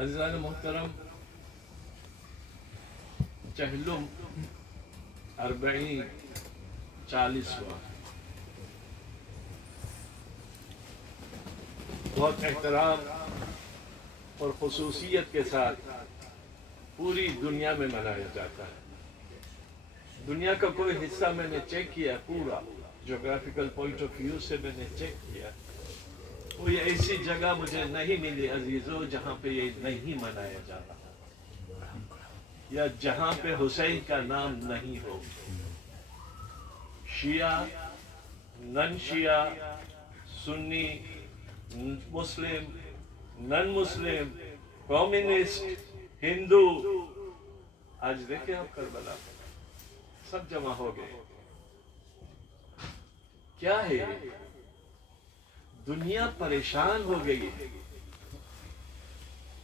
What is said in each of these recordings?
عزیزان محترم، چہلم 40واں بہت احترام اور خصوصیت کے ساتھ پوری دنیا میں منایا جاتا ہے۔ دنیا کا کوئی حصہ میں نے چیک کیا، پورا جغرافیکل پوائنٹ آف ویو سے میں نے چیک کیا، کوئی ایسی جگہ مجھے نہیں ملی عزیزوں جہاں پہ یہ نہیں منایا جاتا یا جہاں پہ حسین کا نام نہیں ہو۔ شیعہ، نن شیعہ، سنی، مسلم، نن مسلم، کمیونسٹ، ہندو، آج دیکھیں آپ کربلا سب جمع ہو گئے۔ کیا ہے یہ؟ دنیا پریشان ہو گئی ہے۔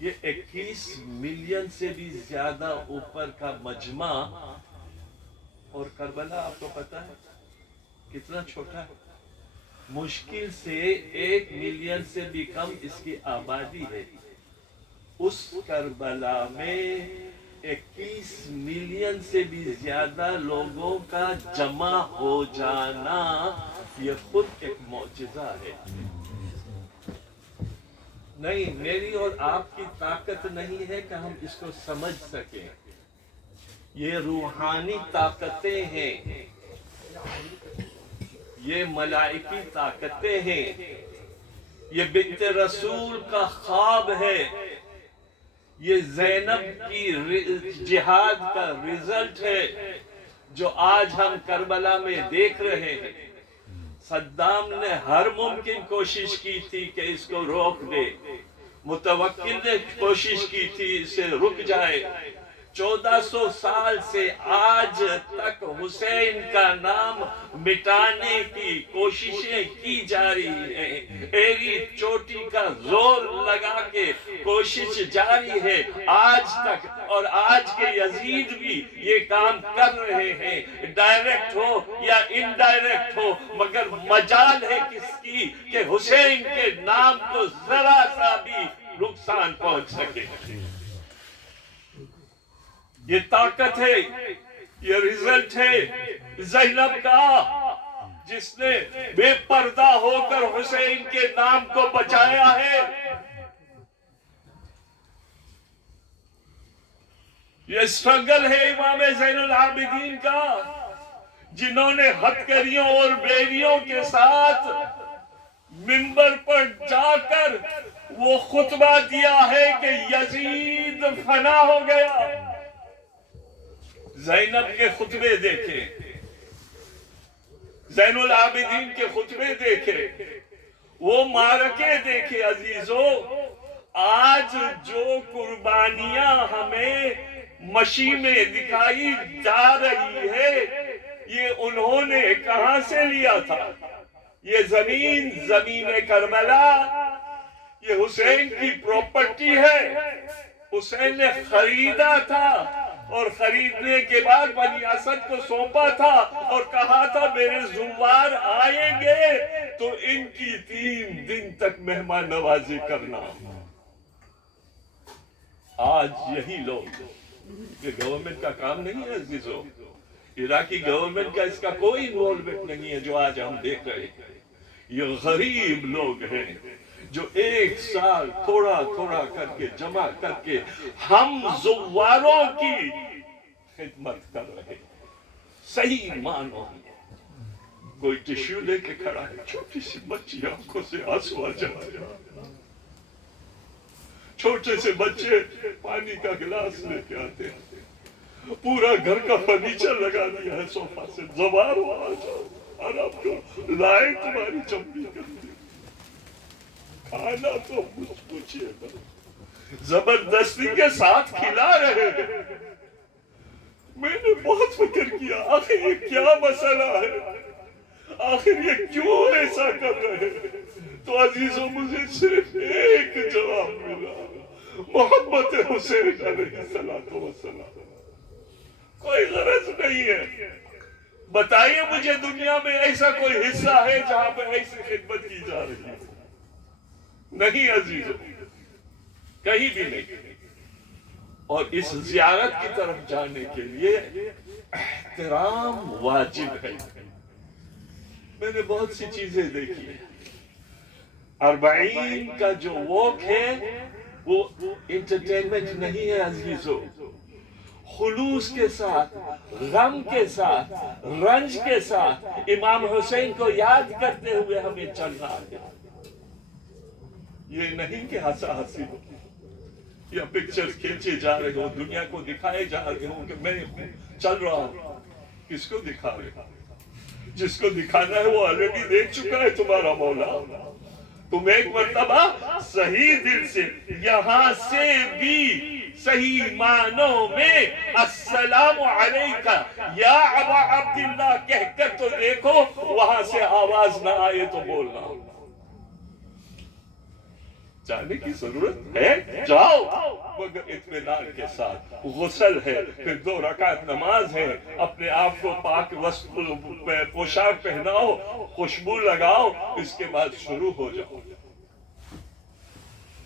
یہ 21 ملین سے بھی زیادہ اوپر کا مجمع، اور کربلا آپ کو پتا ہے کتنا چھوٹا ہے، مشکل سے 1 ملین سے بھی کم اس کی آبادی ہے۔ اس کربلا میں 21 ملین سے بھی زیادہ لوگوں کا جمع ہو جانا یہ خود ایک معجزہ ہے۔ نہیں، میری اور آپ کی طاقت نہیں ہے کہ ہم اس کو سمجھ سکیں، یہ روحانی طاقتیں ہیں، یہ ملائکی طاقتیں ہیں، یہ بنت رسول کا خواب ہے، یہ زینب کی جہاد کا رزلٹ ہے جو آج ہم کربلا میں دیکھ رہے ہیں۔ صدام نے ہر ممکن کوشش کی تھی کہ اس کو روک دے، متوکل نے کوشش کی تھی اسے رک جائے۔ 1400 سال سے آج تک حسین کا نام مٹانے کی کوششیں کی جا رہی ہیں، ایری چوٹی کا زور لگا کے کوشش جاری ہے آج تک، اور آج کے یزید بھی یہ کام کر رہے ہیں، ڈائریکٹ ہو یا انڈائریکٹ ہو، مگر مجال ہے کس کی کہ حسین کے نام کو ذرا سا بھی نقصان پہنچ سکے۔ یہ طاقت ہے، یہ رزلٹ ہے زینب کا، جس نے بے پردہ ہو کر حسین کے نام کو بچایا ہے۔ یہ اسٹرگل ہے امام زین العابدین کا، جنہوں نے ہتھکڑیوں اور بیڑیوں کے ساتھ منبر پر جا کر وہ خطبہ دیا ہے کہ یزید فنا ہو گیا۔ زینب کے خطبے دیکھے، زین العابدین کے خطبے دیکھے، وہ معرکے دیکھے عزیزوں۔ آج جو قربانیاں ہمیں مشی میں دکھائی جا رہی ہے، یہ انہوں نے کہاں سے لیا تھا؟ یہ زمین کربلا یہ حسین کی پراپرٹی ہے، حسین نے خریدا تھا، اور خریدنے کے بعد بنی اسد کو سونپا تھا اور کہا تھا میرے زوار آئیں گے تو ان کی 3 دن تک مہمان نوازی کرنا۔ آج یہی لوگ، یہ گورنمنٹ کا کام نہیں ہے عزیزوں، عراقی گورنمنٹ کا اس کا کوئی انوالومنٹ نہیں ہے جو آج ہم دیکھ رہے ہیں۔ یہ غریب لوگ ہیں جو 1 سال تھوڑا تھوڑا کر کے جمع کر کے ہم زواروں کی خدمت کر رہے ہیں۔ صحیح معنوں میں کوئی ٹشو لے کے کھڑا ہے، چھوٹی سی بچی آنکھوں سے آنسو آ جاتے ہیں، چھوٹے سے بچے پانی کا گلاس لے کے آتے ہیں، پورا گھر کا فرنیچر لگا دیا ہے صوفہ سے، زوار آ جاؤ آرام کرو، لائیں تمہاری چمڑی کرتی، کھانا تو کچھ پوچھئے زبردستی کے ساتھ کھلا رہے ہیں۔ میں نے بہت فکر کیا آخر یہ کیا مسئلہ ہے، آخر یہ کیوں ایسا کر رہے ہیں؟ تو عزیزوں مجھے صرف ایک جواب ملا، محمد حسین علیہ السلام۔ کوئی غرض نہیں ہے۔ بتائیے مجھے دنیا میں ایسا کوئی حصہ ہے جہاں پہ ایسی خدمت کی جا رہی ہے؟ نہیں عزیزوں، کہیں بھی نہیں. اور اس زیارت کی طرف جانے کے لیے احترام واجب ہے. میں نے بہت سی چیزیں دیکھی ہیں. 40 کا جو واک ہے وہ انٹرٹینمنٹ نہیں ہے عزیزو. خلوص کے ساتھ، غم کے ساتھ، رنج کے ساتھ امام حسین کو یاد کرتے ہوئے ہمیں چلنا ہے. یہ نہیں کہ ہنسا ہنسی ہو یا پکچر کھینچے جا رہے ہو، دنیا کو دکھائے جا رہے ہو کہ میں چل رہا ہوں. کس کو دکھا رہے ہو؟ جس کو دکھانا ہے وہ آلریڈی دیکھ چکا ہے تمہارا مولا. تم ایک مرتبہ صحیح دل سے یہاں سے بھی صحیح معنوں میں السلام علیکہ یا ابا عبداللہ کہہ کر تو دیکھو، وہاں سے آواز نہ آئے تو بولنا. جانے کی ضرورت ہے، جاؤ مگر اطمینان کے ساتھ. غسل ہے، پھر 2 رکعت نماز ہے، اپنے آپ کو پاک پوشاک پہناؤ، خوشبو لگاؤ، اس کے بعد شروع ہو جاؤ.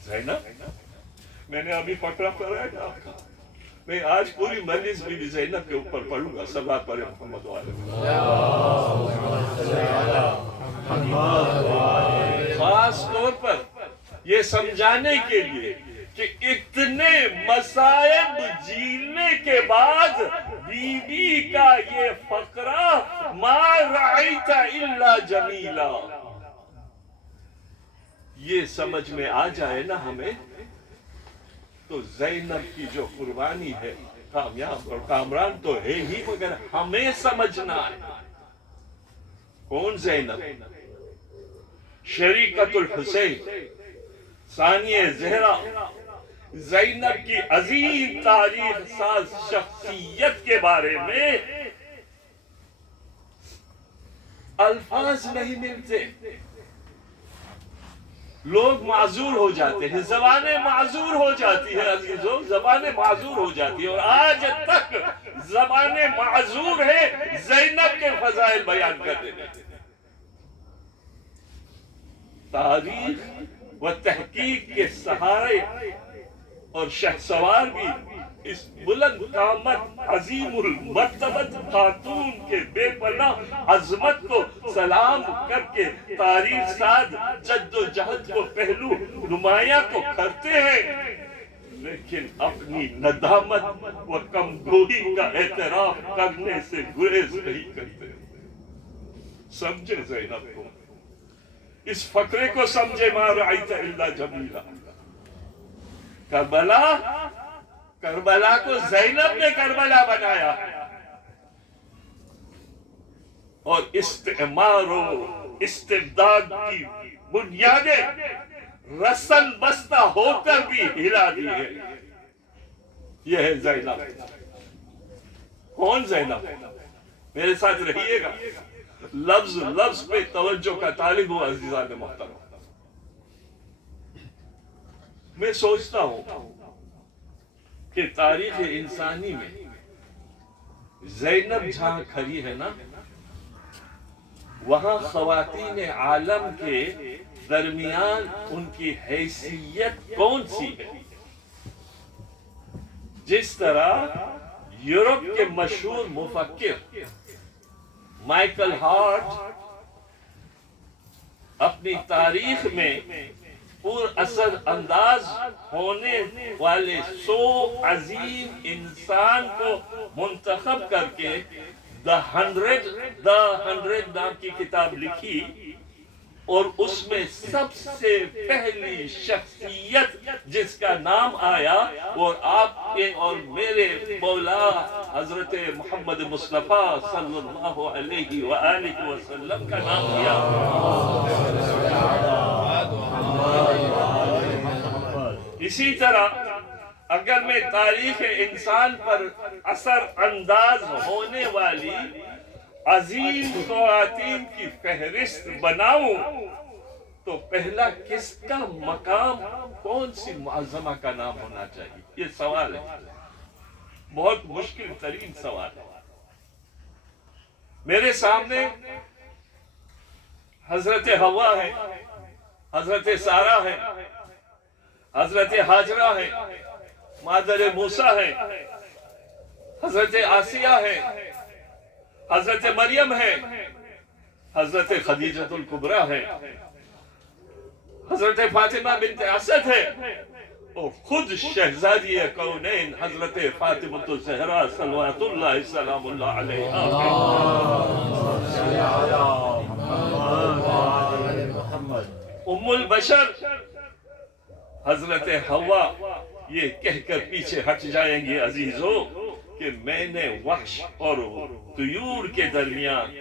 زینب، میں نے ابھی پکڑا پڑا ہے آپ کا. میں آج پوری مجلس بھی زینب کے اوپر پڑھوں گا. صلوات پڑھیں محمد علیہ. خاص طور پر یہ سمجھانے کے لیے کہ اتنے مصائب جھیلنے کے بعد بی بی کا یہ فقرہ ما رأیت الا جمیلا، یہ سمجھ میں آ جائے نا ہمیں تو زینب کی جو قربانی ہے کامیاب اور کامران تو ہے ہی، مگر ہمیں سمجھنا ہے کون زینب. شریکت الحسین ثانیہ زہرا، زینب کی عظیم تاریخ ساز شخصیت کے بارے میں الفاظ نہیں ملتے. لوگ معذور ہو جاتے ہیں، زبانیں معذور ہو جاتی ہیں عزیزوں، زبانیں معذور ہو جاتی ہیں. اور آج تک زبانیں معذور ہیں زینب کے فضائل بیان کرنے میں. تاریخ و تحقیق کے سہارے اور شہسوار بھی اس بلند قامت عظیم المرتبت خاتون کے بے پناہ عظمت کو سلام کر کے تاریخ ساز جد و جہد کو پہلو نمایاں تو کرتے ہیں، لیکن اپنی ندامت و کمزوری کا اعتراف کرنے سے گریز نہیں کرتے. سمجھے زینب کو، اس فقرے کو سمجھے. ما رأیت الا جمیلا. کربلا کو زینب نے کربلا بنایا اور استعمار و استبداد کی بنیادیں رسن بستہ ہو کر بھی ہلا دی ہے. یہ ہے زینب. کون زینب؟ میرے ساتھ رہیے گا، لفظ لفظ پہ توجہ کا طالب ہوں عزیزان محترم. میں سوچتا ہوں کہ تاریخ انسانی میں زینب جہاں کھڑی ہے نا، وہاں خواتین عالم کے درمیان ان کی حیثیت کون سی ہے. جس طرح یورپ کے مشہور مفکر مائیکل ہارٹ اپنی تاریخ میں پر اثر انداز ہونے والے 100 عظیم انسان کو منتخب کر کے The 100 نام کی کتاب لکھی، اور اس میں سب سے پہلی شخصیت جس کا نام آیا وہ آپ کے اور میرے مولا حضرت محمد مصطفیٰ صلی اللہ علیہ وآلہ وسلم کا نام دیا. اسی طرح اگر میں تاریخ انسان پر اثر انداز ہونے والی عظیم خواتین کی فہرست بناؤں تو پہلا کس کا مقام، کون سی معظمہ کا نام ہونا چاہیے؟ یہ سوال ہے، بہت مشکل ترین سوال ہے. میرے سامنے حضرت حوا ہے، حضرت سارہ ہے، حضرت حاجرہ ہے، مادر موسیٰ ہے، حضرت آسیہ ہے، حضرت مریم ہے، حضرت خدیجہ الکبریٰ ہے، حضرت فاطمہ بنت اسد ہے، اور خود شہزادی کونین حضرت فاطمہ الزہرا صلوات اللہ سلام اللہ علیہا ام البشر حضرت حوا یہ کہہ کر پیچھے ہٹ جائیں گے عزیزو کہ میں نے وحش اور طیور کے درمیان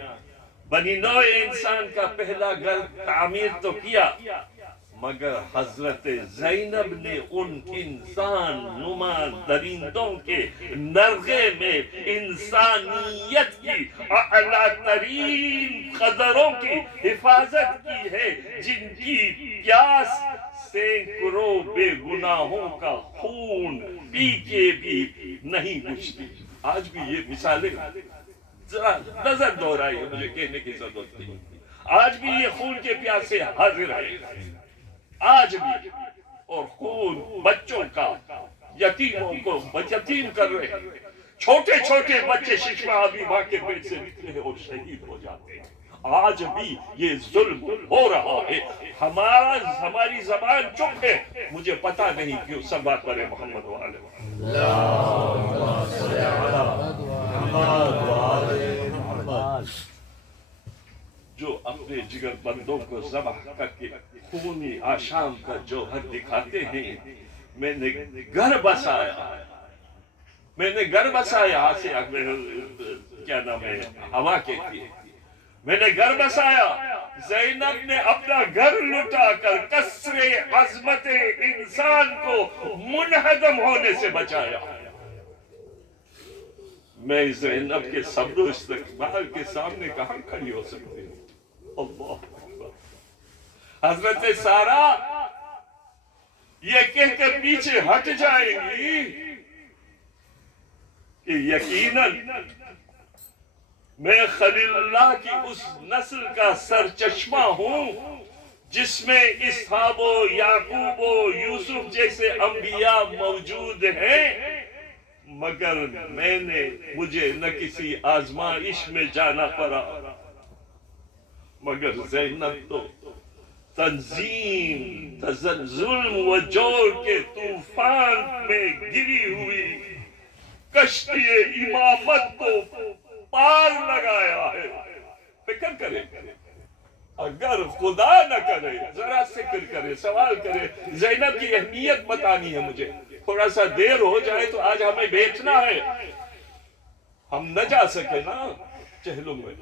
بنی نوع انسان کا پہلا گھر تعمیر تو کیا، مگر حضرت زینب نے ان انسان نما درندوں کے نرغے میں انسانیت کی اعلیٰ ترین قدروں کی حفاظت کی ہے، جن کی پیاس سینکڑوں بے گناہوں کا خون پی کے بھی نہیں بجھتی۔ آج بھی یہ مثالیں ذرا نظر دہرائی ہے، مجھے کہنے کی ضرورت نہیں، آج بھی یہ خون کے پیاسے حاضر ہیں، آج بھی، اور خون بچوں کا یتیموں کو یتیم کر رہے ہیں، چھوٹے چھوٹے بچے ششمہ آبی ماں کے پیٹ سے نکلے ہیں اور شہید ہو جاتے ہیں، آج بھی یہ ظلم ہو رہا ہے، ہماری زبان چپ ہے، مجھے پتہ نہیں کیوں، سب بات پر محمد وآلہ جو اپنے جگر بندوں کو ذبح کر کے خونی آشام کا جوہر دکھاتے ہیں۔ میں نے گھر بسایا، میں نے گھر بسایا، کیا نام ہے، ہوا کہتی ہے، میں نے گھر بسایا، زینب نے اپنا گھر لٹا کر کسر عظمت انسان کو منہدم ہونے سے بچایا۔ میں زینب کے صبر و استقبال کے سامنے کہاں کھڑی ہو سکتی ہوں؟ اللہ اکبر۔ حضرت سارہ یہ کہہ کر پیچھے ہٹ جائیں گی کہ یقیناً میں خلیل اللہ کی اس نسل کا سرچشمہ ہوں جس میں اسحاق و یعقوب و یوسف جیسے انبیاء موجود ہیں، مگر مجھے نہ کسی آزمائش میں جانا پڑا، مگر زینب تو تنظیم، ظلم و جور کے طوفان میں گری ہوئی کشتی امامت کو پار لگایا ہے۔ فکر کرے، اگر خدا نہ کرے، ذرا فکر کرے، سوال کرے، زینب کی اہمیت بتانی ہے مجھے، تھوڑا سا دیر ہو جائے تو آج ہمیں بیٹھنا ہے، ہم نہ جا سکے نا چہلوں میں،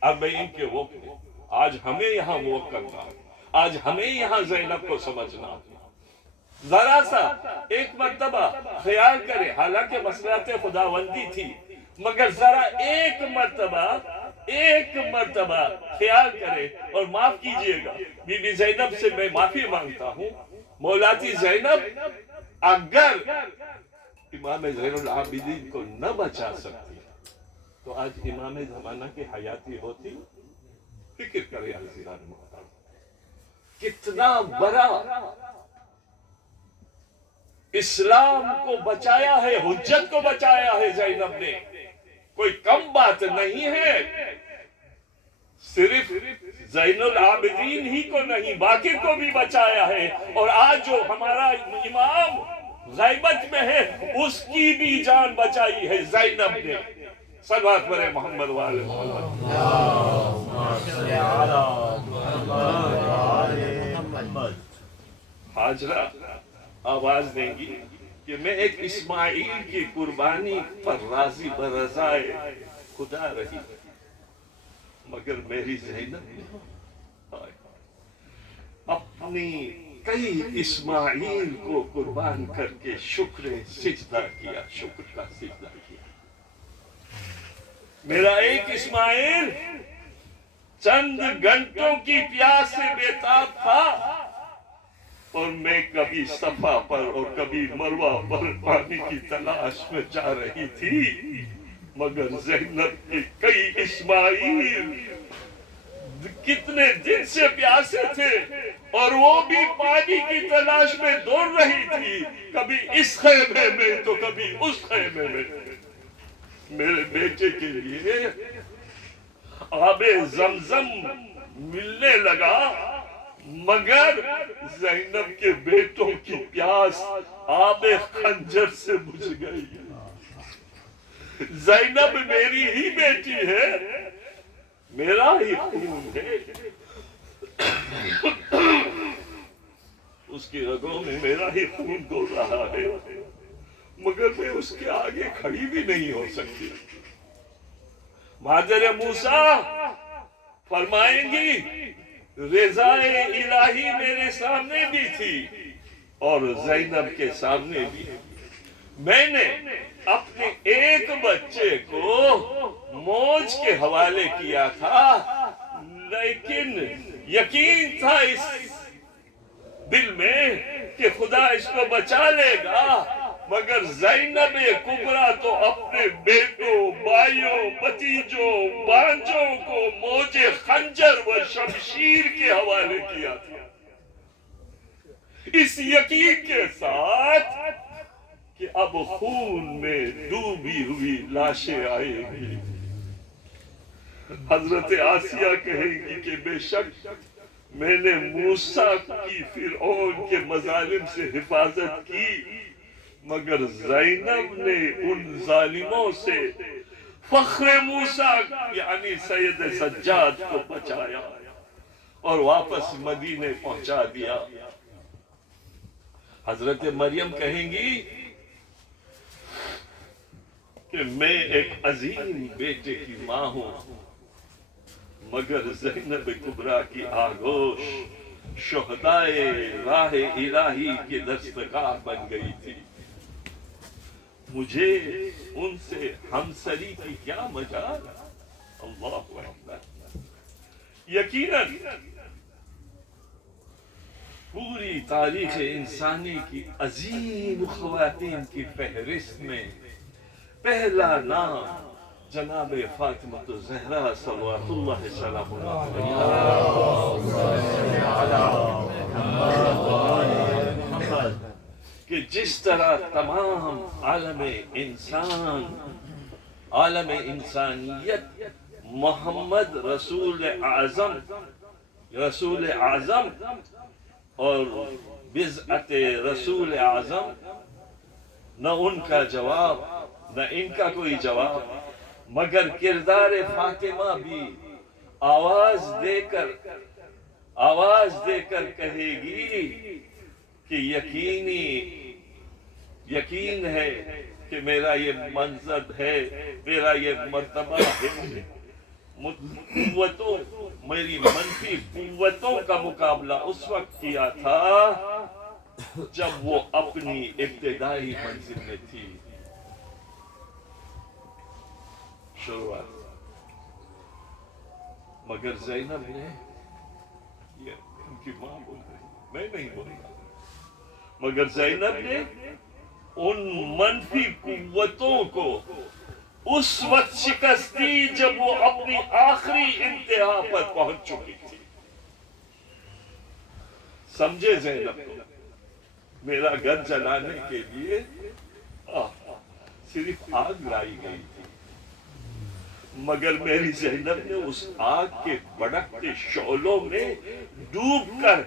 اب میں ان کے وقت میں، آج ہمیں یہاں وقت کرنا ہے، آج ہمیں یہاں زینب کو سمجھنا ہے۔ ذرا سا ایک مرتبہ خیال کرے، حالانکہ مسئلات خداوندی تھی، مگر ذرا ایک مرتبہ خیال کرے، اور معاف کیجئے گا بی بی زینب سے میں معافی مانگتا ہوں، مولاتی زینب اگر امام زین العابدین کو نہ بچا سکتی تو آج امام زمانہ کی حیاتی ہوتی؟ فکر کرے عزیزان محترم، کتنا بڑا اسلام کو بچایا ہے، حجت کو بچایا ہے زینب نے، کوئی کم بات نہیں ہے، صرف زین العابدین ہی کو نہیں باقی کو بھی بچایا ہے، اور آج جو ہمارا امام غیبت میں ہے اس کی بھی جان بچائی ہے زینب نے۔ صلوات پر محمد وآل محمد۔ حاجرہ آواز دیں گی کہ میں ایک اسماعیل کی قربانی پر راضی برضائے خدا رہی، مگر میری زینب نے اپنی کئی اسماعیل کو قربان کر کے شکر سجدہ کیا، شکر کا سجدہ کیا۔ میرا ایک اسماعیل چند گھنٹوں کی پیاس سے بیتاب تھا، اور میں کبھی صفا پر اور کبھی مروہ پر پانی کی تلاش میں جا رہی تھی، مگر زینب کے کئی اسماعیل کتنے دن سے پیاسے تھے، اور وہ بھی پانی کی تلاش میں دوڑ رہی تھی، کبھی اس خیمے میں تو کبھی اس خیمے میں۔ میرے بیٹے کے لیے آب زمزم ملنے لگا، مگر زینب کے بیٹوں کی پیاس آب خنجر سے بجھ گئی۔ زینب میری ہی بیٹی ہے، میرا ہی خون ہے، اس کی رگوں میں میرا ہی خون دوڑ رہا ہے، مگر میں اس کے آگے کھڑی بھی نہیں ہو سکتی۔ مادر موسیٰ فرمائیں گی رضا الہی میرے سامنے بھی تھی اور زینب کے سامنے بھی۔ میں نے اپنے ایک بچے کو موج کے حوالے کیا تھا، لیکن یقین تھا اس دل میں کہ خدا اس کو بچا لے گا، مگر زینب کبریٰ تو اپنے بیٹوں، بھائیوں، بھتیجوں، بانجوں کو موج خنجر و شمشیر کے حوالے کیا تھا، اس یقین کے ساتھ کہ اب خون میں ڈوبی ہوئی لاشیں آئیں گی۔ حضرت آسیہ کہیں گی کہ بے شک میں نے موسیٰ کی فرعون کے مظالم سے حفاظت کی، مگر زینب نے ان ظالموں سے فخر موسیٰ یعنی سید سجاد کو بچایا اور واپس مدینے پہنچا دیا۔ حضرت مریم کہیں گی کہ میں ایک عظیم بیٹے کی ماں ہوں، مگر زینب کبریٰ کی آغوش شہدائے راہ الہی کے دستگاہ بن گئی تھی، مجھے ان سے ہمسری کی کیا مجال۔ اللہ اکبر۔ یقیناً پوری تاریخ انسانی کی عظیم خواتین کی فہرست میں پہلا نام جناب فاطمہ الزہرا صلوات اللہ سلام علیہ، کہ جس طرح تمام عالم انسان، عالم انسانیت محمد رسول اعظم اور بضعت رسول اعظم، نہ ان کا جواب نہ ان کا کوئی جواب، مگر کردار فاطمہ بھی آواز دے کر کہے گی کہ یقین ہے کہ میرا یہ منصب ہے، میرا یہ مرتبہ ہے، قوتوں میری منفی قوتوں کا مقابلہ اس وقت کیا تھا جب وہ اپنی ابتدائی منزل میں تھی۔ شروعات، مگر زینب نے، یہ ان کی ماں بول رہی، میں نہیں بول رہا، مگر زینب نے ان منفی قوتوں کو اس وقت شکست دی جب وہ اپنی آخری انتہا پر پہنچ چکی تھی۔ سمجھے زینب کو میرا گھر جلانے کے لیے صرف آگ لائی گئی تھی، مگر میری زینب نے اس آگ کے بھڑکتے شعلوں میں ڈوب کر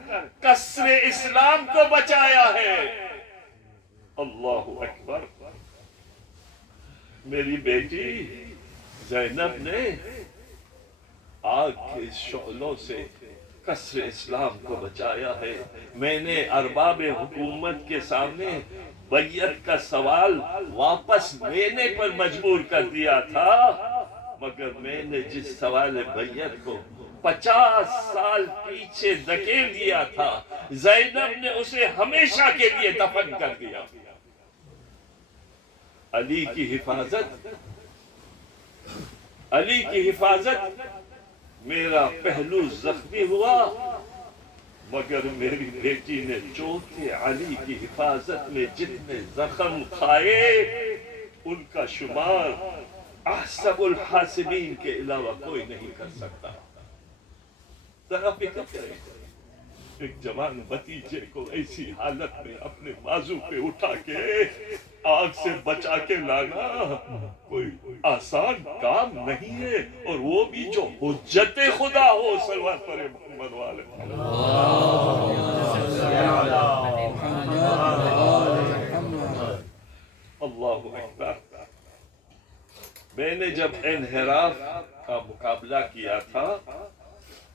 قصر اسلام کو بچایا ہے۔ اللہ اکبر۔ میری بیٹی زینب نے آگ کے شعلوں سے قصر اسلام کو بچایا ہے۔ میں نے ارباب حکومت کے سامنے بیعت کا سوال واپس لینے پر مجبور کر دیا تھا، مگر میں نے جس سوال بیعت کو 50 سال پیچھے دھکیل دیا تھا، زینب نے اسے ہمیشہ کے لیے دفن کر دیا۔ علی کی حفاظت، میرا پہلو زخمی ہوا، مگر میری بیٹی نے چوتھے علی کی حفاظت میں جتنے زخم کھائے ان کا شمار احسب الحاسبین کے علاوہ کوئی نہیں کر سکتا۔ ذرا فکر کریں، ایک جوان بھتیجے کو ایسی حالت میں اپنے بازو پہ اٹھا کے آگ سے بچا کے لانا کوئی آسان کام نہیں ہے، اور وہ بھی جو حجت خدا ہو صلوات پر محمد والے اللہ اکبر۔ میں نے جب انحراف کا مقابلہ کیا تھا،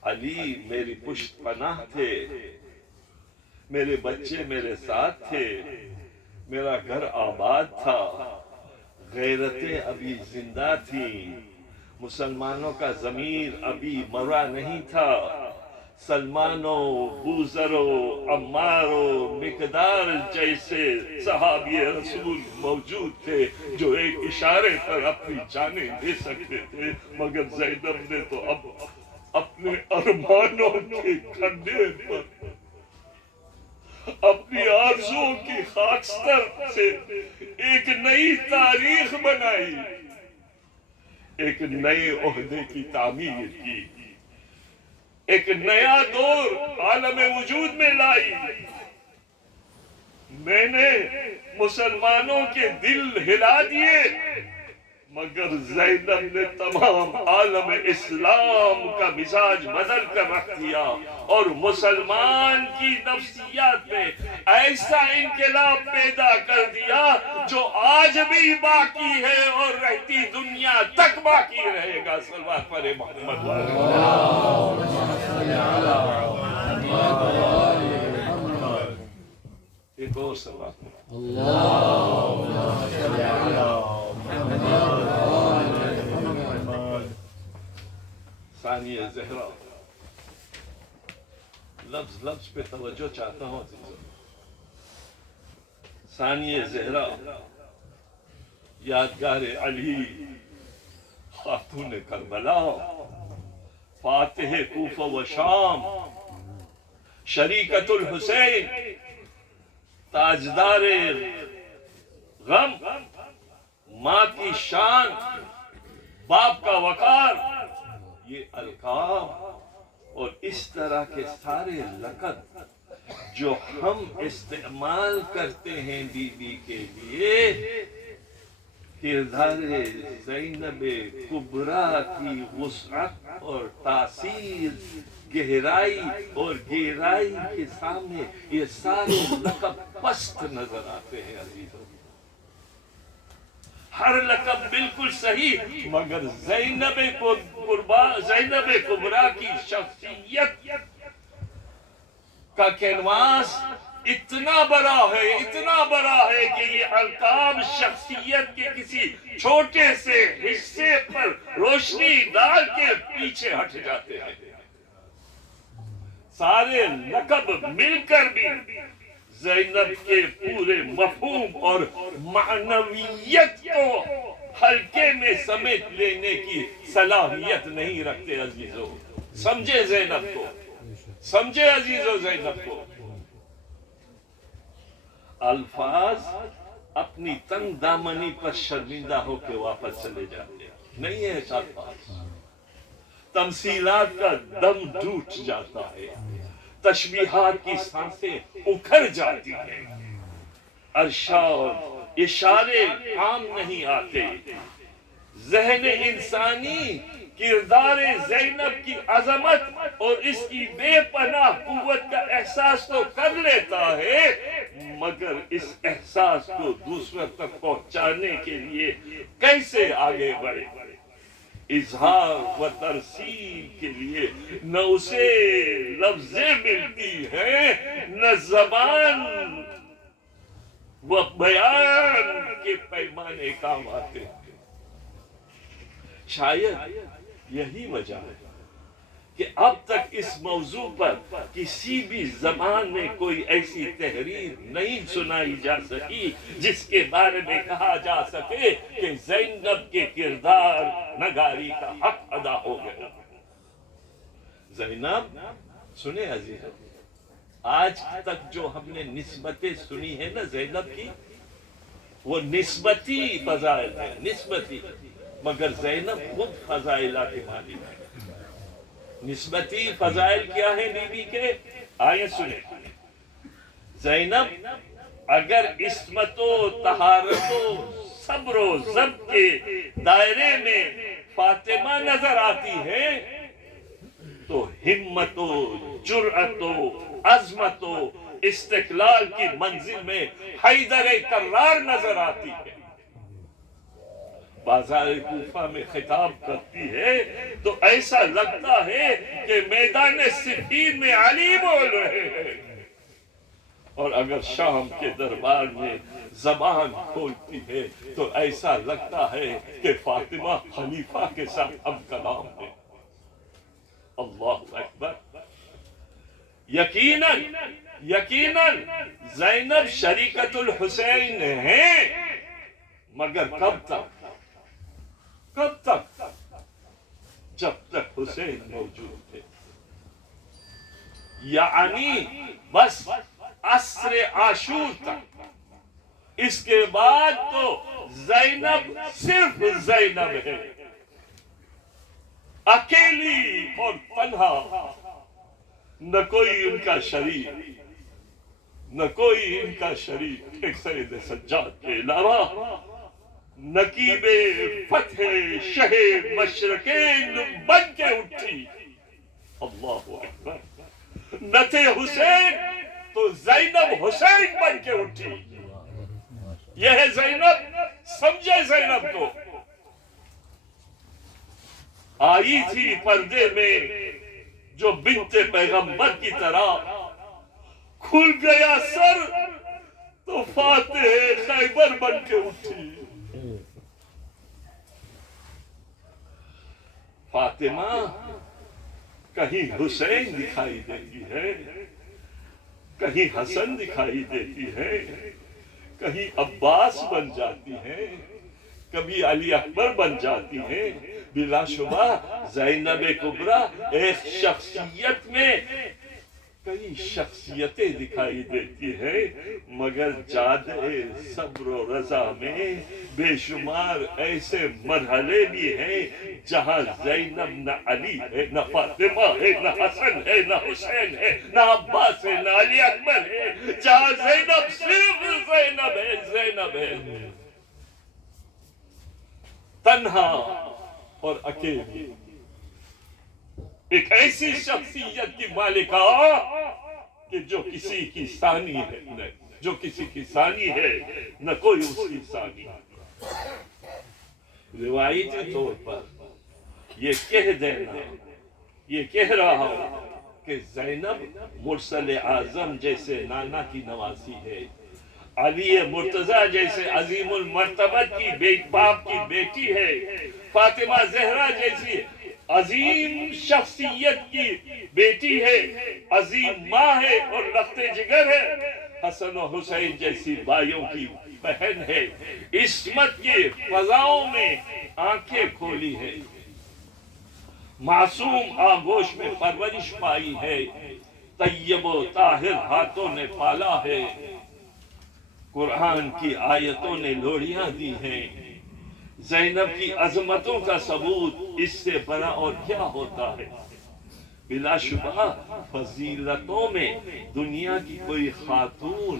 علی میری پشت پناہ تھے، میرے بچے میرے ساتھ تھے، میرا گھر آباد تھا، غیرتیں ابھی زندہ تھیں، مسلمانوں کا ضمیر ابھی مرا نہیں تھا۔ سلمانو، بوذرو، عمارو، مقدار جیسے صحابی رسول موجود تھے جو ایک اشارے پر اپنی جانیں دے سکتے تھے، مگر زینب نے تو اب اپنے ارمانوں کے کندھے پر اپنی آرزوؤں کی خاکستر سے ایک نئی تاریخ بنائی، ایک نئے عہدے کی تعمیر کی، ایک نیا دور عالم وجود میں لائی۔ میں نے مسلمانوں کے دل ہلا دیے، مگر زینب نے تمام عالم اسلام کا مزاج بدل کر رکھ دیا، اور مسلمان کی نفسیات میں ایسا انقلاب پیدا کر دیا جو آج بھی باقی ہے اور رہتی دنیا تک باقی رہے گا۔ صلوات پر محمد ایک اور صلوات ثانیہ زہرا، لفظ لفظ پہ توجہ چاہتا ہوں عزیزو۔ ثانیہ زہرا یادگار علی، خاتون کربلا، فاتح کوفہ و شام، شریکت الحسین، تاجدار غم، ماں کی شان، باپ کا وقار، یہ القاب اور اس طرح کے سارے لقب جو ہم استعمال کرتے ہیں بی بی کے لیے، کردار زینب کبریٰ کی وسعت اور تاثیر، گہرائی اور گہرائی کے سامنے یہ سارے لقب پست نظر آتے ہیں عزیزوں۔ ہر لقب بالکل صحیح، مگر زینب کبریٰ کی شخصیت کا کینواس اتنا بڑا ہے کہ یہ القاب شخصیت کے کسی چھوٹے سے حصے پر روشنی ڈال کے پیچھے ہٹ جاتے ہیں۔ سارے لقب مل کر بھی زینب کے پورے مفہوم اور معنویت کو حلقے میں سمیٹ لینے کی صلاحیت نہیں رکھتے عزیزو۔ سمجھے زینب کو، سمجھے عزیزو زینب کو۔ الفاظ اپنی تنگ دامنی پر شرمندہ ہو کے واپس چلے جاتے ہیں، نہیں ہے الفاظ۔ تمثیلات کا دم ٹوٹ جاتا ہے، تشبیہات کی سانسیں اکھڑ جاتی ہیں، ارشا اور اشارے کام نہیں آتے۔ ذہن انسانی کردار زینب کی عظمت اور اس کی بے پناہ قوت کا احساس تو کر لیتا ہے، مگر اس احساس کو دوسروں تک پہنچانے کے لیے کیسے آگے بڑھے؟ اظہار و ترسیل کے لیے نہ اسے لفظیں ملتی ہیں، نہ زبان و بیان کے پیمانے کام آتے ہیں۔ شاید یہی وجہ ہے کہ اب تک اس موضوع پر کسی بھی زبان میں کوئی ایسی تحریر نہیں سنائی جا سکی جس کے بارے میں کہا جا سکے کہ زینب کے کردار نگاری کا حق ادا ہو گیا۔ زینب سنیں عزیز، آج تک جو ہم نے نسبتیں سنی ہے نا زینب کی، وہ نسبتی فضائل ہے، نسبتی، مگر زینب خود فضائلہ کے مالک ہے۔ نسبتی فضائل کیا ہے بی بی کے؟ آئے سنیں، زینب اگر عصمت و طہارت و صبر و ضبط کے دائرے میں فاطمہ نظر آتی ہے تو ہمت و جرأت و عظمت و استقلال کی منزل میں حیدر کرار نظر آتی ہے۔ بازار کوفہ میں خطاب کرتی ہے تو ایسا لگتا ہے کہ میدان صفین میں علی بول رہے ہیں، اور اگر شام کے دربار میں زبان کھولتی ہے تو ایسا لگتا ہے کہ فاطمہ خلیفہ کے ساتھ ہم کلام ہے۔ اللہ اکبر۔ یقیناً زینب شریکت الحسین ہیں، مگر کب تک؟ جب تک حسین موجود تھے، یعنی بس عصر عاشور تک۔ اس کے بعد تو زینب صرف زینب ہے، اکیلی اور تنہا، نہ کوئی ان کا شریک، نہ کوئی ان کا شریک ایک سید سجاد کے علاوہ۔ نقیب فتح شہ مشرقین بن کے اٹھی، اللہ اکبر۔ نہ تھے حسین تو زینب حسین بن کے اٹھی۔ یہ ہے زینب، سمجھے زینب کو۔ آئی تھی پردے میں جو بنت پیغمبر کی طرح، کھل گیا سر تو فاتح خیبر بن کے اٹھی۔ فاطمہ کہیں حسین دکھائی دیتی ہے، کہیں حسن دکھائی دیتی ہے، کہیں عباس بن جاتی ہے، کبھی علی اکبر بن جاتی ہے۔ بلا شبہ زینب کبریٰ ایک شخصیت میں کئی شخصیتیں دکھائی دیتی ہے، مگر جادِ صبر و رضا میں بے شمار ایسے مرحلے بھی ہیں جہاں زینب نہ علی ہے، نہ فاطمہ ہے، نہ حسن ہے، نہ حسین ہے، نہ عباس ہے، نہ علی اکبر ہے، جہاں زینب صرف زینب ہے، تنہا اور اکیلی، ایک ایسی شخصیت کی مالکہ کہ جو کسی کی ثانی ہے، جو کسی کی ثانی ہے نہ کوئی اس کی ثانی۔ روایتی طور پر یہ کہہ دینا، یہ کہہ رہا ہوں کہ زینب مرسل اعظم جیسے نانا کی نواسی ہے، علی مرتضیٰ جیسے عظیم المرتبت کی باپ کی بیٹی ہے، فاطمہ زہرا جیسی عظیم شخصیت کی بیٹی ہے، عظیم ماں ہے اور رخت جگر ہے، حسن و حسین جیسی بھائیوں کی بہن ہے، عصمت کے فضاؤں میں آنکھیں کھولی ہے، معصوم آغوش میں پرورش پائی ہے، طیب و طاہر ہاتھوں نے پالا ہے، قرآن کی آیتوں نے لوڑیاں دی ہیں۔ زینب کی عظمتوں کا ثبوت اس سے بڑا اور کیا ہوتا ہے؟ بلا شبہ فضیلتوں میں دنیا کی کوئی خاتون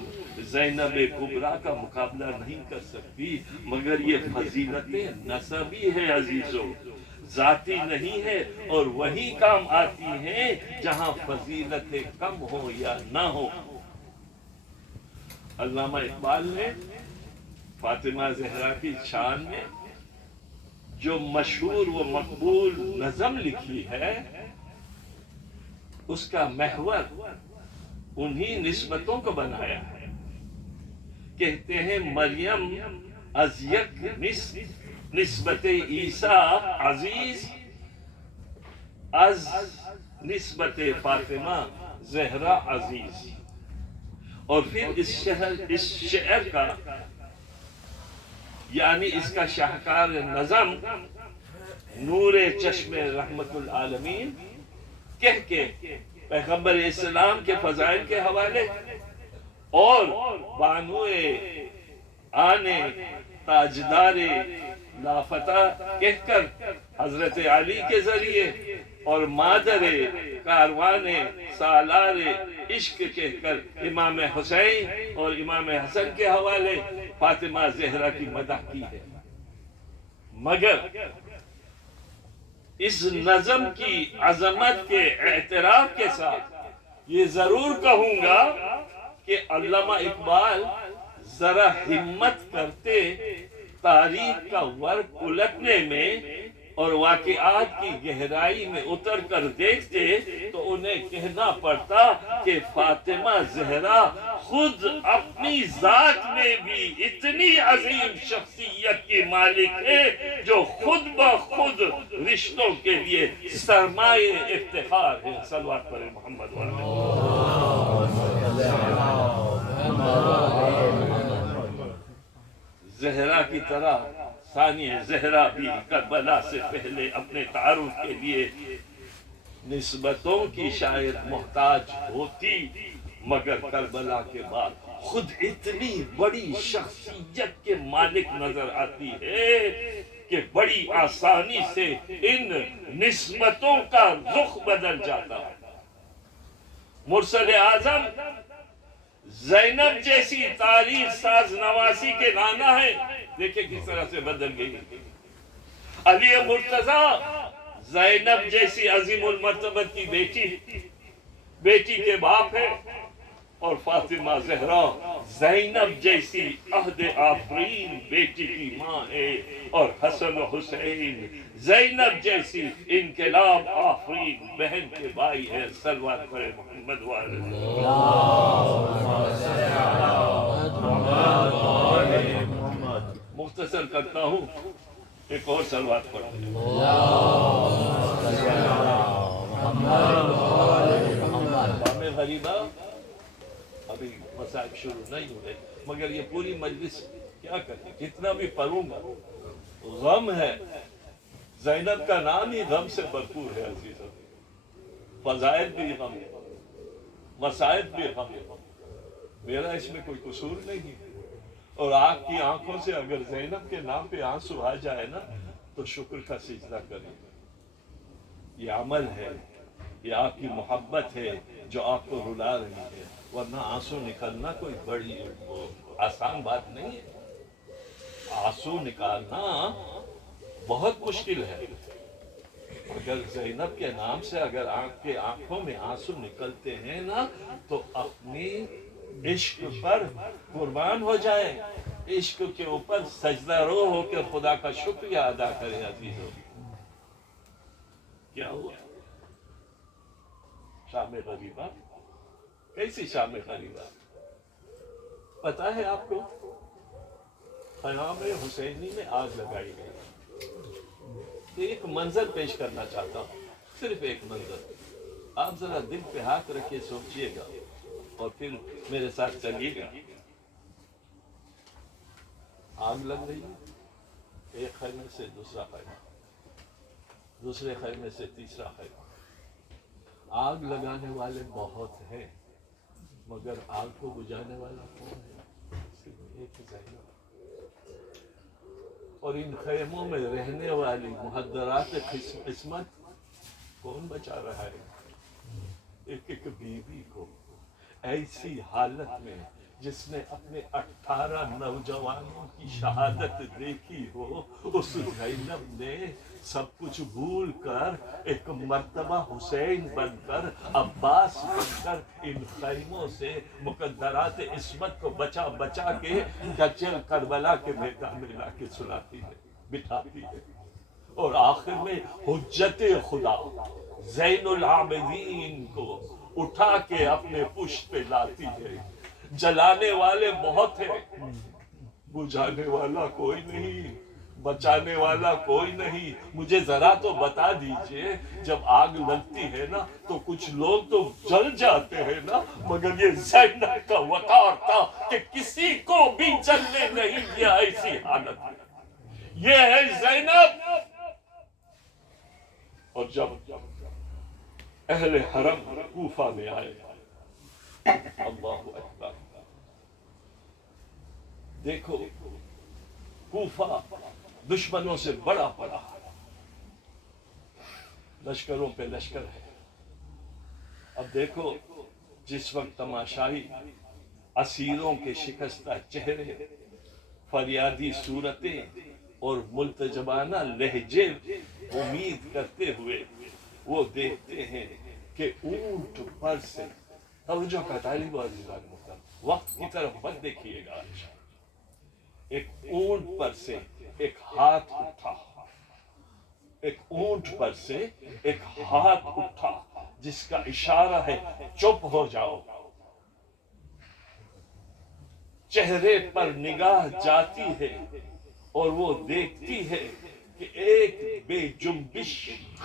زینب کبریٰ کا مقابلہ نہیں کر سکتی، مگر یہ فضیلتیں نسبی ہے عزیزوں، ذاتی نہیں ہے، اور وہی کام آتی ہیں جہاں فضیلتیں کم ہو یا نہ ہو۔ علامہ اقبال نے فاطمہ زہرا کی شان میں جو مشہور و مقبول نظم لکھی ہے، اس کا محور انہی نسبتوں کو بنایا ہے۔ کہتے ہیں مریم از یک نسبت عیسیٰ عزیز، از نسبت فاطمہ زہرا عزیز۔ اور پھر اس شعر کا یعنی اس کا شاہکار نظم نور چشم رحمت العالمین کہہ کے پیغمبر اسلام کے فضائل کے حوالے اور بانوئے آنے تاجدار لافتہ کہہ کر حضرت علی کے ذریعے اور مادر کاروان سالار عشق کہہ کر امام حسین اور امام حسن کے حوالے فاطمہ زہرا کی مدح کی ہے. مگر اس نظم کی عظمت کے اعتراف کے ساتھ یہ ضرور کہوں گا کہ علامہ اقبال ذرا ہمت کرتے تاریخ کا ورق الٹنے میں اور واقعات کی گہرائی میں اتر کر دیکھتے تو انہیں کہنا پڑتا کہ فاطمہ زہرا خود اپنی ذات میں بھی اتنی عظیم شخصیت کی مالک ہے جو خود بخود رشتوں کے لیے سرمایہ افتخار ہے. صلوات پر محمد زہرا کی طرح ثانیہ زہرا بھی کربلا سے پہلے اپنے تعارف کے لیے نسبتوں کی شاید محتاج ہوتی، مگر کربلا کے بعد خود اتنی بڑی شخصیت کے مالک نظر آتی ہے کہ بڑی آسانی سے ان نسبتوں کا رخ بدل جاتا ہے. مرسل اعظم زینب جیسی تاریخ ساز نواسی کے نانا ہے، دیکھیں کس طرح سے بدل گئی. علی مرتضی زینب جیسی عظیم المرتبت کی بیٹی کے باپ ہے، اور فاطمہ زہرا زینب جیسی عہد آفرین بیٹی کی ماں ہے، اور حسن و حسین زینب جیسی انقلاب آفرین بہن کے بھائی ہے. صلوات پر محمد مختصر کرتا ہوں، ایک اور صلوات پڑھتے ہیں. بام غریبہ ابھی مصائب شروع نہیں ہوئے، مگر یہ پوری مجلس کیا کرے، کتنا بھی پڑھوں گا غم ہے. زینب کا نام ہی غم سے بھرپور ہے عزیزوں. فضائل بھی غم ہے، مصائب بھی غم ہے. میرا اس میں کوئی قصور نہیں ہے، اور آپ کی آنکھوں سے اگر زینب کے نام پہ آنسو آ جائے نا تو شکر کا سجدہ کریں. یہ عمل ہے، یہ آپ کی محبت ہے جو آپ کو رلا رہی ہے، ورنہ آنسو نکلنا کوئی بڑی آسان بات نہیں ہے. آنسو نکالنا بہت مشکل ہے. اگر زینب کے نام سے اگر آپ کے آنکھوں میں آنسو نکلتے ہیں نا تو اپنی عشق پر قربان ہو جائیں، عشق کے اوپر سجدہ رو ہو کے خدا کا شکریہ ادا کریں. عزیزو کیا ہوا شام غریبہ؟ کیسی شام غریبہ؟ پتا ہے آپ کو خیام حسینی میں آگ لگائی گئی. ایک منظر پیش کرنا چاہتا ہوں، صرف ایک منظر. آپ ذرا دل پہ ہاتھ رکھے سوچئے گا اور پھر میرے ساتھ چلیے گا. آگ لگ رہی ہے، ایک خیمے سے دوسرا خیمہ، دوسرے خیمے سے تیسرا خیمہ. آگ لگانے والے بہت ہیں، مگر آگ کو بجھانے والا کون ہے؟ صرف ایک زینب. اور ان خیموں میں رہنے والی مہدرات قسمت کون بچا رہا ہے؟ ایک ایک بیوی کو ایسی حالت میں جس نے اپنے 18 نوجوانوں کی شہادت دیکھی ہو، اس زینب نے سب کچھ بھول کر ایک مرتبہ حسین بن کر، عباس بن کر ان خیموں سے مقدرات عصمت کو بچا بچا کے کچل کربلا کے میدان میں لا کے سلاتی ہے، بٹھاتی ہے، اور آخر میں حجت خدا زین العابدین کو اٹھا کے اپنے پشت پہ لاتی ہے. جلانے والے بہت ہیں، بجھانے والا کوئی نہیں، بچانے والا کوئی نہیں. مجھے ذرا تو بتا دیجئے، جب آگ لگتی ہے نا تو کچھ لوگ تو جل جاتے ہیں نا، مگر یہ زینب کا وقار تھا کہ کسی کو بھی جلنے نہیں دیا. ایسی حالت میں یہ ہے زینب. اور جب اہل حرم کوفہ میں آئے، اللہ اکبر، دیکھو کوفہ دشمنوں سے بڑا پڑا، لشکروں پہ لشکر ہے. اب دیکھو جس وقت تماشائی اسیروں کے شکستہ چہرے، فریادی صورتیں اور ملتجبانہ لہجے امید کرتے ہوئے وہ دیکھتے ہیں کہ اونٹ پر سے، توجہ کا طالب عزیزان محترم، وقت کی طرف مت دیکھیے گا، ایک اونٹ پر سے ایک ہاتھ اٹھا، ایک اونٹ پر سے ایک ہاتھ اٹھا جس کا اشارہ ہے چپ ہو جاؤ. چہرے پر نگاہ جاتی ہے اور وہ دیکھتی ہے کہ ایک بے جنبش،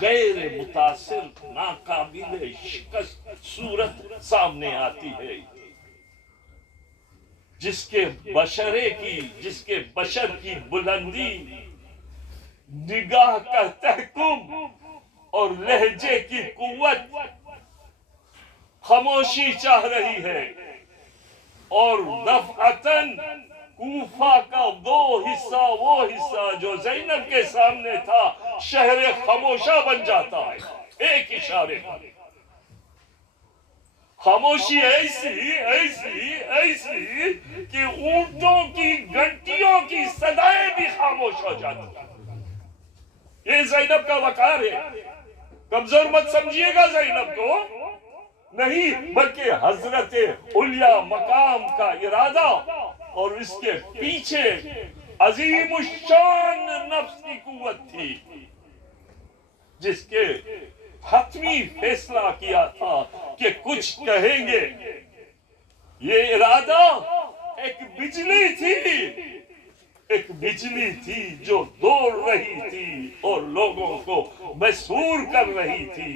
غیر متاثر، ناقابل شکست صورت سامنے آتی ہے، جس کے بشر کی بلندی، نگاہ کا تحکم اور لہجے کی قوت خاموشی چاہ رہی ہے. اور دفعتاً کوفہ کا وہ حصہ جو زینب کے سامنے تھا شہر خاموشہ بن جاتا ہے ایک اشارے پر. خاموشی ایسی کہ اونٹوں کی گھنٹیوں کی صدائیں بھی خاموش ہو جاتی ہیں. یہ زینب کا وقار ہے. کمزور مت سمجھیے گا زینب کو، نہیں، بلکہ حضرت علیٰ مقام کا ارادہ اور اس کے پیچھے عظیم الشان نفس کی قوت تھی جس کے حتمی فیصلہ کیا تھا کہ کچھ کہیں گے. یہ ارادہ ایک بجلی تھی جو دوڑ رہی تھی اور لوگوں کو مسحور کر رہی تھی.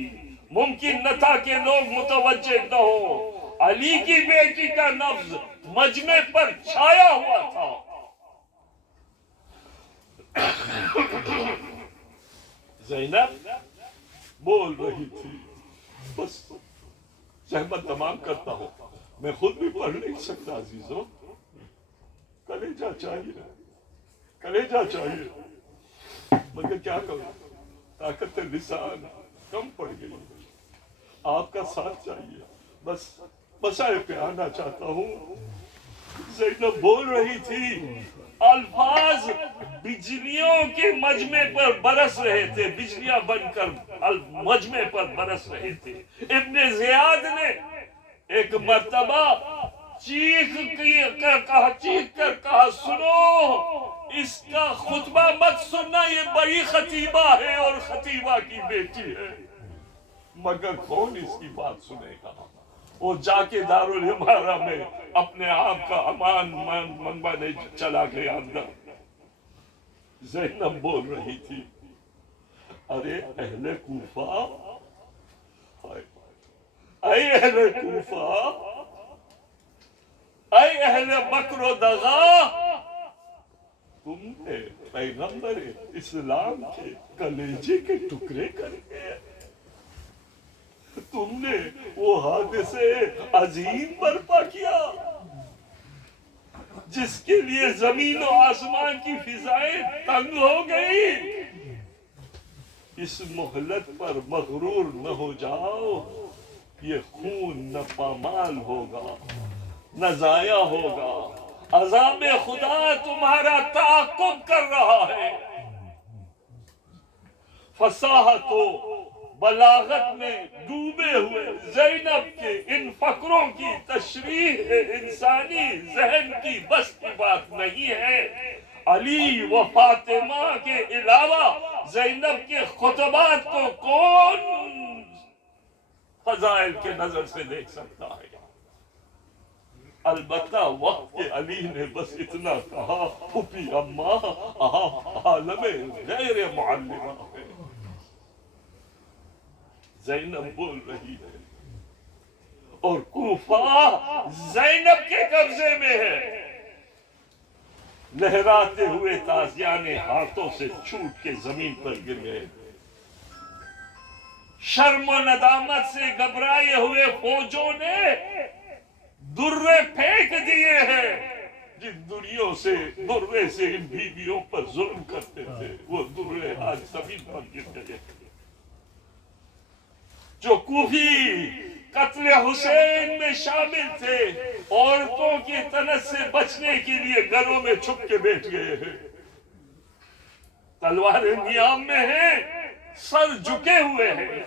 ممکن نہ تھا کہ لوگ متوجہ نہ ہو. علی کی بیٹی کا نفس مجمع پر چھایا ہوا تھا. زینب بول رہی تھی. بس زحمت تمام کرتا ہوں، میں خود بھی پڑھ نہیں سکتا عزیزوں. کلیجہ چاہیے مگر کیا کروں، طاقت لسان کم پڑ گئی. آپ کا ساتھ چاہیے. بس آئے پہ آنا چاہتا ہوں. زینب بول رہی تھی. الفاظ بجلیوں کے مجمع پر برس رہے تھے، بجلیاں بن کر مجمع پر برس رہے تھے. ابن زیاد نے ایک مرتبہ چیخ کر کہا، سنو، اس کا خطبہ مت سننا، یہ بڑی خطیبہ ہے اور خطیبہ کی بیٹی ہے. مگر کون اس کی بات سنے گا؟ وہ جا کے دارالعمارہ میں اپنے آپ کا امان منگوانے چلا گیا اندر. زینب بول رہی تھی، ارے اہل کوفہ، اے اہل کوفہ، اے اہل مکر و دغا، تم نے پیغمبر اسلام کے کلیجے کے ٹکڑے کر کے تم نے وہ حادثے عظیم برپا کیا جس کے لیے زمین و آسمان کی فضائیں تنگ ہو گئی. اس مہلت پر مغرور نہ ہو جاؤ، یہ خون نہ پامال ہوگا نہ ضائع ہوگا. عذاب خدا تمہارا تعاقب کر رہا ہے. فصاحت و بلاغت میں ڈوبے ہوئے زینب کے ان فقروں کی تشریح انسانی ذہن کی بس کی بات نہیں ہے. علی و فاطمہ کے علاوہ زینب کے خطبات کو کون فضائل کے نظر سے دیکھ سکتا ہے؟ البتہ وقت کے علی نے بس اتنا کہا، پھوپھی اماں آپ عالم غیر معلمہ ہے. زینب بول رہی ہے اور کوفہ زینب کے قبضے میں ہے. لہراتے ہوئے تازیانے ہاتھوں سے چھوٹ کے زمین پر گر گئے. شرم و ندامت سے گھبرائے ہوئے فوجوں نے درے پھینک دیے ہیں. جن درے سے ان بیویوں پر ظلم کرتے تھے وہ درے آج زمین پر گر گئے. جو کوفی قتل حسین میں شامل تھے عورتوں کی تنس سے بچنے کے لیے گھروں میں چھپ کے بیٹھ گئے ہیں، تلواریں نیام میں ہیں، سر جھکے ہوئے ہیں،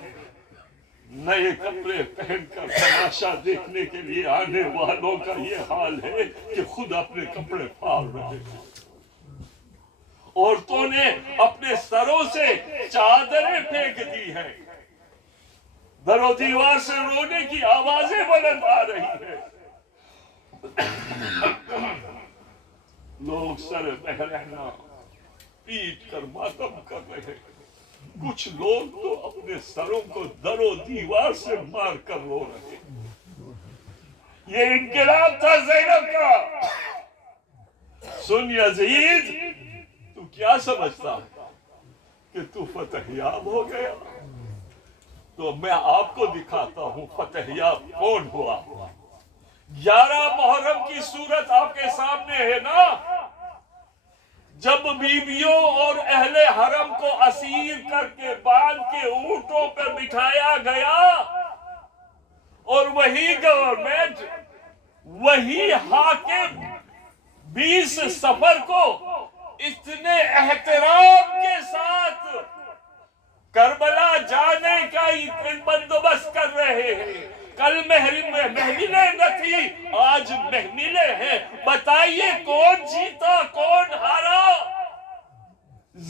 نئے کپڑے پہن کر تماشا دیکھنے کے لیے آنے والوں کا یہ حال ہے کہ خود اپنے کپڑے پھاڑ رہے ہیں۔ عورتوں نے اپنے سروں سے چادریں پھینک دی ہیں، در و دیوار سے رونے کی آوازیں بلند آ رہی ہیں، لوگ سر بہرحنا پیٹ کر ماتم کر رہے ہیں، کچھ لوگ تو اپنے سروں کو در و دیوار سے مار کر رو رہے ہیں۔ یہ انقلاب تھا زینب کا۔ سن یزید، تو کیا سمجھتا ہے کہ تو فتح یاب ہو گیا؟ تو میں آپ کو دکھاتا ہوں فتح یاب کون ہوا۔ 11 محرم کی صورت آپ کے سامنے ہے نا، جب بیویوں اور اہل حرم کو اسیر کر کے باندھ کے اونٹوں پر بٹھایا گیا، اور وہی گورنمنٹ، وہی حاکم 20 صفر کو اتنے احترام کے ساتھ کربلا جانے کا بندوبست کر رہے ہیں۔ کل محملیں نہ تھی، آج محملیں ہیں۔ بتائیے کون جیتا کون ہارا؟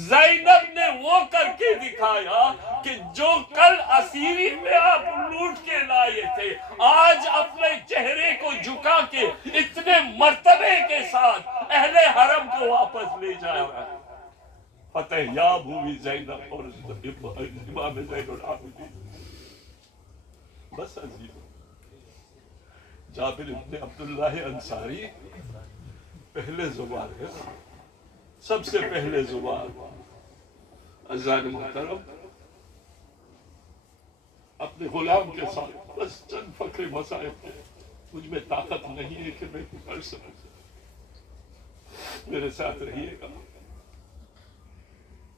زینب نے وہ کر کے دکھایا کہ جو کل اسیری میں آپ لوٹ کے لائے تھے، آج اپنے چہرے کو جھکا کے اتنے مرتبے کے ساتھ اہل حرم کو واپس لے جا رہا ہے۔ فتح یاب ہوئی زینب اور امام زین العابدین۔ بس عزیز، جابر ابن عبداللہ انصاری پہلے زبان ہے، سب سے پہلے زبان۔ عزیزان محترم، اپنے غلام کے ساتھ بس چند فقرے مسائل کے، مجھ میں طاقت نہیں ہے کہ میں پڑھ سکوں، میرے ساتھ رہیے گا۔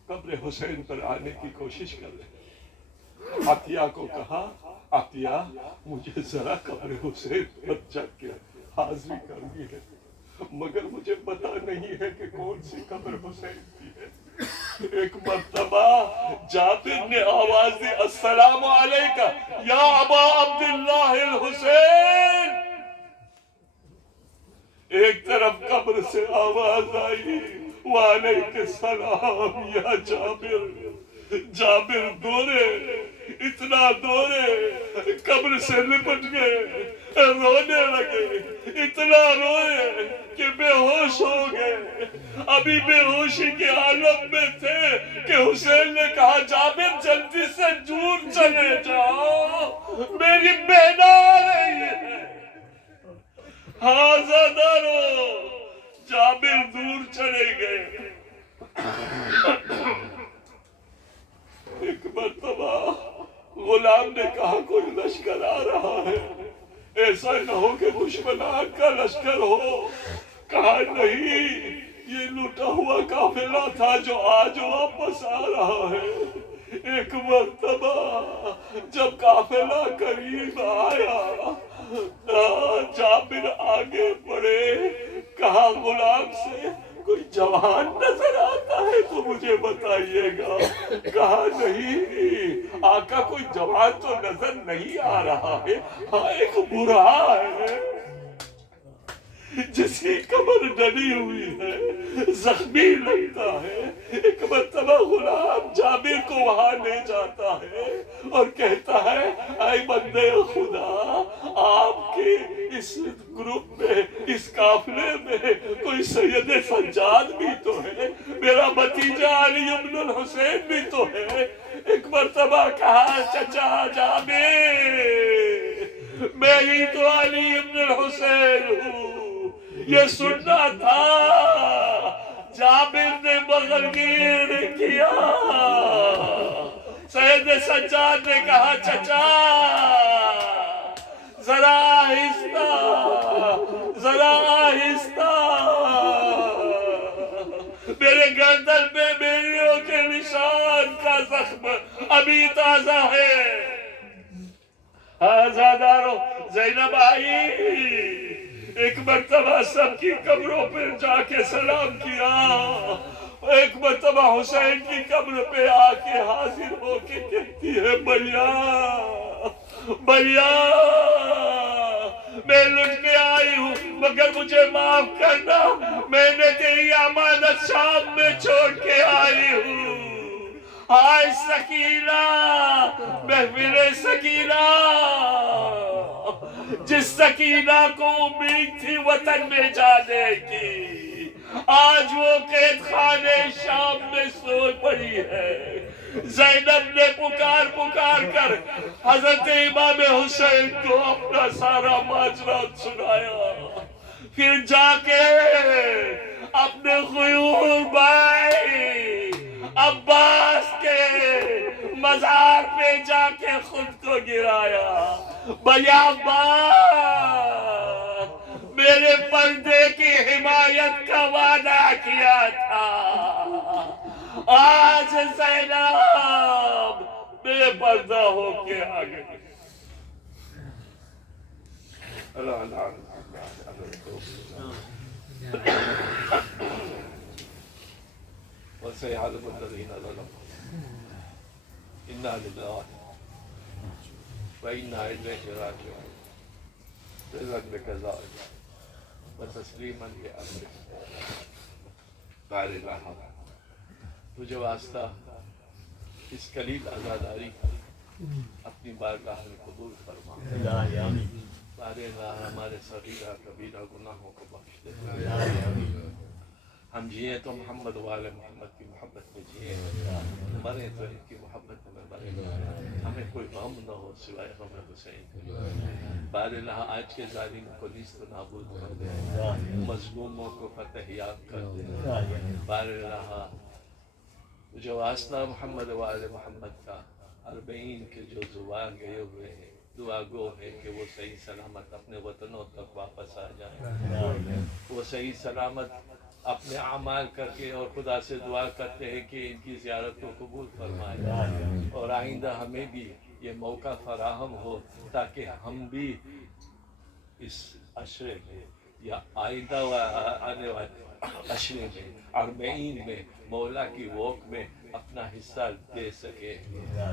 قبر حسین پر آنے کی کوشش کر رہے، عطیہ کو کہا عطیہ مجھے ذرا قبر حسین پر جا کے حاضری کرنی ہے، مگر مجھے پتا نہیں ہے کہ کون سی قبر حسین کی ہے۔ ایک مرتبہ جابر نے آواز دی، السلام علیکہ یا ابا عبداللہ الحسین۔ ایک طرف قبر سے آواز آئی، وعلیکم السلام یا جابر۔ جابر دورے، اتنا دورے، قبر سے لپٹ گئے، رونے لگے، اتنا روئے کہ بے ہوش ہو گئے۔ ابھی بے ہوشی کے عالم میں تھے کہ حسین نے کہا جابر جلدی سے دور چلے جاؤ، میری بہن آ رہی ہے۔ ہاں زدارو، جابر دور چلے گئے۔ ایک مرتبہ غلام نے کہا کوئی لشکر آ رہا ہے، ایسا نہ ہو کہ دشمنان کا لشکر ہو۔ کہا نہیں، یہ لوٹا ہوا قافلہ تھا جو آج واپس آ رہا ہے۔ ایک مرتبہ جب قافلہ قریب آیا، جابر آگے بڑھے، کہا غلام سے کوئی جوان نظر آتا ہے تو مجھے بتائیے گا۔ کہا نہیں آقا، کوئی جوان تو نظر نہیں آ رہا ہے، ہاں ایک بوڑھا ہے جس کی کمر ڈلی ہوئی ہے، زخمی لگتا ہے۔ ایک مرتبہ غلام جابر کو وہاں لے جاتا ہے اور کہتا ہے اے بندے خدا، آپ کے اس گروپ میں، اس قافلے میں کوئی سید سجاد بھی تو ہے، میرا بھتیجا علی ابن الحسین بھی تو ہے۔ ایک مرتبہ کہا چچا جابر، میں ہی تو علی ابن الحسین ہوں۔ یہ سننا تھا، جابر نے بغل گیر کیا۔ سید سجاد نے کہا چچا ذرا آہستہ، ذرا آہستہ، میرے گردن میں بیڑیوں کے نشان کا زخم ابھی تازہ ہے۔ زینب آئی، ایک مرتبہ سب کی قبروں پر جا کے سلام کیا، ایک مرتبہ حسین کی قبر پہ آ کے حاضر ہو کے کہتی ہے بلیا بلیا میں لٹ کے آئی ہوں مگر مجھے معاف کرنا، میں نے تیری امانت شام میں چھوڑ کے آئی ہوں۔ ہائے سکینہ، محفل سکینہ، جس سکینہ کو امید تھی وطن میں جانے کی، آج وہ قید خانے شام میں سو پڑی ہے۔ زینب نے پکار پکار کر حضرت امام حسین کو اپنا سارا ماجرا سنایا، پھر جا کے اپنے غیور بھائی عباس کے مزار پہ جا کے خود کو گرایا، بھیا عباس میرے پردے کی حمایت کا وعدہ کیا تھا، آج زینب بے پردہ ہو کے آ گئی۔ وسيعلم الذين ظلموا إنا لله وإنا إليه راجعون رضا بقضائه وتسليما لأمره۔ بار اللہ تجھے واسطہ اس قلیل عزاداری اپنی بارگاہ میں قبول فرما، بار اللہ ہمارے صغیرہ کبیرہ گناہوں کو بخش دے، ہم جئیں تو محمد والے محمد کی محبت میں جئیں، مریں تو ان کی محبت میں مریں، ہمیں کوئی غم نہ ہو سوائے غم حسین۔ بار اللہ آج کے ظالم کو نیست و نابود کر دے، مظلوموں کو فتح یاب کر دے۔ بار اللہ جو واسطہ محمد والے محمد کا، اربعین کے جو زوار گئے ہوئے ہیں، دعا گو ہے کہ وہ صحیح سلامت اپنے وطنوں تک واپس آ جائیں، وہ صحیح سلامت اپنے اعمال کر کے، اور خدا سے دعا کرتے ہیں کہ ان کی زیارت کو قبول فرمائے، اور آئندہ ہمیں بھی یہ موقع فراہم ہو تاکہ ہم بھی اس عشرے میں یا آئندہ آنے والے عشرے میں اربعین میں مولا کی ووک میں اپنا حصہ دے سکے۔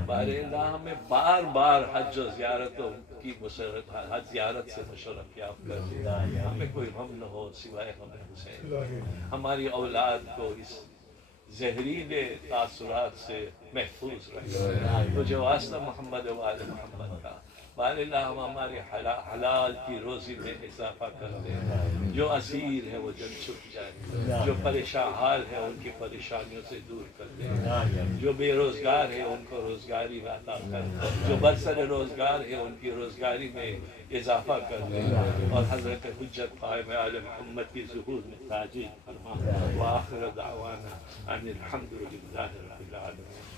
بار اللہ ہمیں بار بار حج و زیارتوں کی مسرت، حج زیارت سے مشرف یاب کر دے، ہمیں کوئی غم نہ ہو سوائے غم حسین۔ ہماری اولاد کو اس زہریلے تاثرات سے محفوظ رکھے، تو جو واسطہ محمد وآل محمد کا، بار اللہ ہم ہمارے حلال کی روزی میں اضافہ کر دیں، جو اسیر ہے وہ جلد چھپ جائے، جو پریشان حال ہے ان کی پریشانیوں سے دور کر دیں، جو بے روزگار ہے ان کو روزگاری عطا کر، جو برسر روزگار ہے ان کی روزگاری میں اضافہ کر دیں، اور حضرت حجت قائم آل محمد کی ظہور میں تاجیل فرما۔ وآخر دعوانا ان الحمد للہ رب العالمین۔